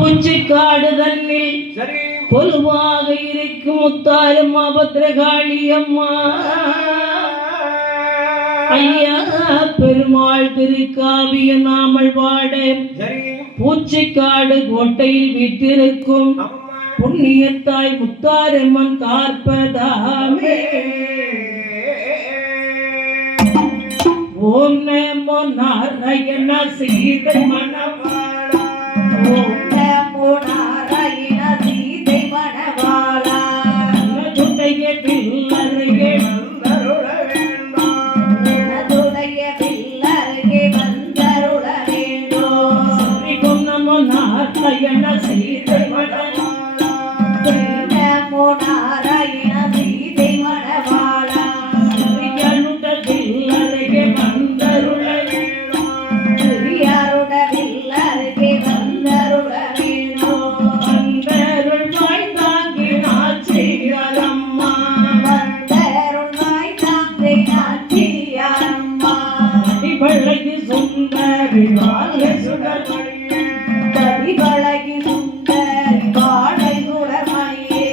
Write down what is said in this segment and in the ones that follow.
பூச்சிக்காடு தன்னில் பொதுவாக இருக்கும் முத்தாரம்மா பத்ரகாளி அம்மா ஐயா பெருமாள் திருக்காவிய நாமல் வாட பூச்சிக்காடு கோட்டையில் வீட்டிருக்கும் புண்ணியத்தாய் முத்தாரம்மன் காற்பதாமே. ஓம் நமோ நாராயண சீதை மணவாளா, ஓம் நமோ நாராயண சீதை மணவாளா, துடைய பிள்ளருகே வந்தருள வேண்டும், துடைய பிள்ளருகே வந்தருள வேண்டும். ஸ்ரீ ஓம் நமோ நாராயண சீதை மணவாளா, ஸ்ரீ நமோ நாராயண சீதை மணவாளா, ஸ்ரீயனுட பிள்ளருகே வந்தருள வேண்டும், ஸ்ரீயருட பிள்ளருகே வந்தருள வேண்டும். வந்தருள்வாய் தாங்கி நாச்சியரம்மா, வந்தருள்வாய் தாங்கி நாச்சியரம்மா, அடிபழகி சுந்தரி வாழ சுடர்மணியே, கதிபழகி சுந்தரி வாழை சுடர்மணியே,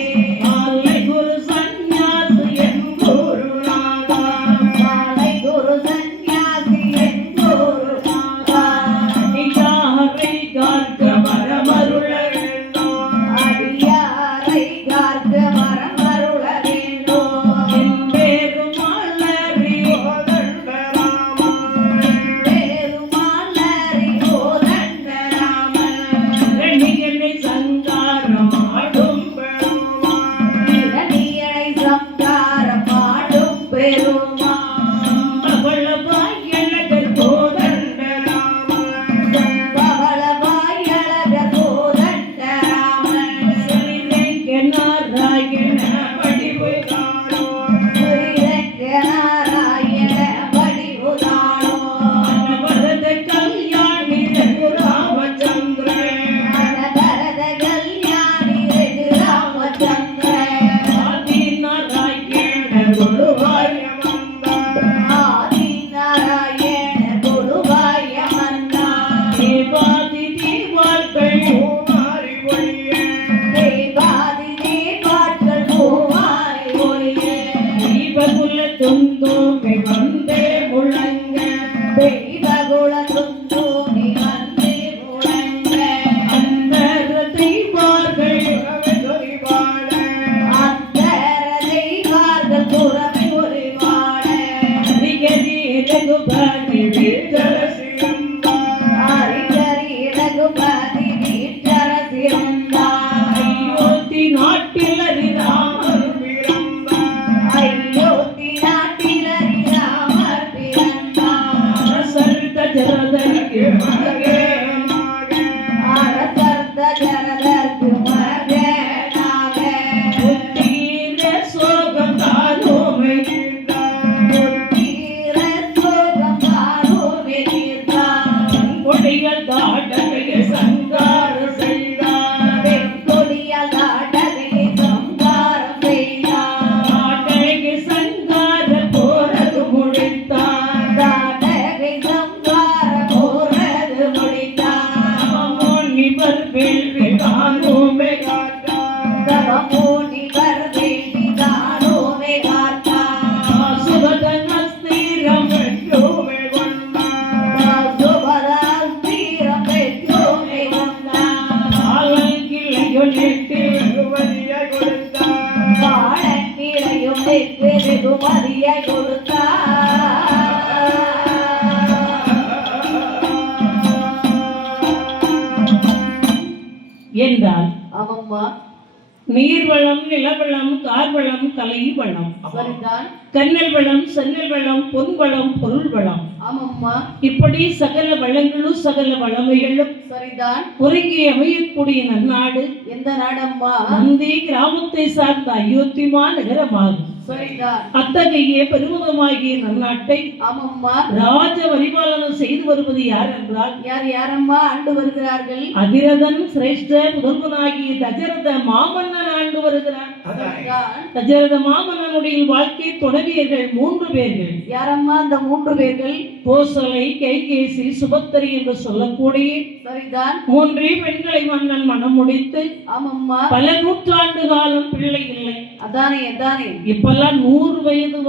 மாலை குரு சந்நியாசி என் குருநாதா, மாலை குரு சந்நியாசி என் குருநாதா, அடியாரை காக்க வரமருள வேண்டும், அடியாரை காக்க வரம் அருள வேண்டும். என் பெருமாளறி பெருமாளரி கோதண்டராமன், இரணியனை சங்காரமாடும் பெருமாள், இரணியனை சம்காரம் பாடும் பெருமான், பவளவாய் அழகர் கோதண்டராமன், பவளவாய் அழகர் கோதண்டராமன், ஸ்ரீரங்க நாராயண வடிவுதானோ, ஸ்ரீரங்க நாராயண வடிவுதானோ, வரத கல்யாணி ரகுராமச்சந்திரன், அனபரத கல்யாணி ரகுராமச்சந்திரன், ஆதி நாராயண குருவாய வந்தார், ஆதி நாராயண குருவாய வந்தார், தேவாதி தேவார்கள் ஓமாரி ஒழிய, தேவாதி தேவாட்கள் பூவாய் ஒளிய, தீபகுல துந்தோமை வந்தே முழங்க, தெய்வகுல துந்தூமி வந்தே முழங்க, அந்தர தெய்வார்கள் அந்தர தெய்வார்கள் புறமே ஒளிவாட, அதிகரி ரகுபதி வீட்டரசியந்தார், ஹரிஹரி ரகுபதி வீட்டரசிருந்தார், அயோத்தி நாட்டில் ராமர் பிறந்தார், அயோத்தி நாட்டில் ராமர் பிறந்தார், அரசர் தசரதற்கு மகனே அரசர் தசரதற்கு மகனாக, புத்தீர சோகம் தானோமை புத்தீர சோகம் தானோமே தீர்த்தார், கொடிகள் தாடகைய சங்கார செய்தார், வெண்கொடியால் நாடகை சம்காரம் செய்தார், தாடகை சங்கார போரது முடித்தார், நாடகை சம்காரம் போறது முடித்தார், முனிவர் வேள்வி தானோமை காத்தார், தவமுனிவர் வேண்டி தானோமே காத்தார், சுபதன் அஸ்திரம் வெற்றோமை கொண்டார், சுபதால் தீரம் பெற்றோமே கொண்டார், ஆலங்கிளையொலிட்டு வெகுமதியை கொடுத்தார், வாழன் நிலையும் வெற்றி வெகுமதியை என்றால் ஆமம்மா நீர்வளம் நிலவளம் கார்வளம் கலை வளம் சரிதான் கண்ணல் வளம் சென்னல் வளம் பொன்வளம் பொருள் வளம் ஆமம்மா இப்படி சகல வளங்களும் சகல வளமைகளும் சரிதான் ஒருங்கி அமையக்கூடிய நன்னாடு எந்த நாடம்மா நந்தி கிராமத்தை சார்ந்த அயோத்தி மாநகரமாகும். சரிதான். அத்தகைய பெருமுகமாகிய நன்னாட்டை ஆமம்மா. ராஜ பரிபாலனம் செய்து வருவது யார் என்றால் யாரம்மா ஆண்டு வருகிறார்கள்? அதிரதன் சிரேஷ்ட முதல்வனாகிய தசரத மாமன்னன் ஆண்டு வருகிறார். சரிதான். தசரத மாமன்னனுடைய வாழ்க்கை துணைவியர்கள் 3 பேர்கள். யாரம்மா அந்த 3 பேர்கள்? கோசலை, கைகேசி, சுபத்திரை என்று சொல்லக்கூடிய சரிதான். 3 பெண்களை மன்னன் மனம் முடித்து ஆமம்மா. பல நூற்றாண்டு காலம் பிள்ளை இல்லை. அதானே அதானே. இப்பெல்லாம் 100 வயது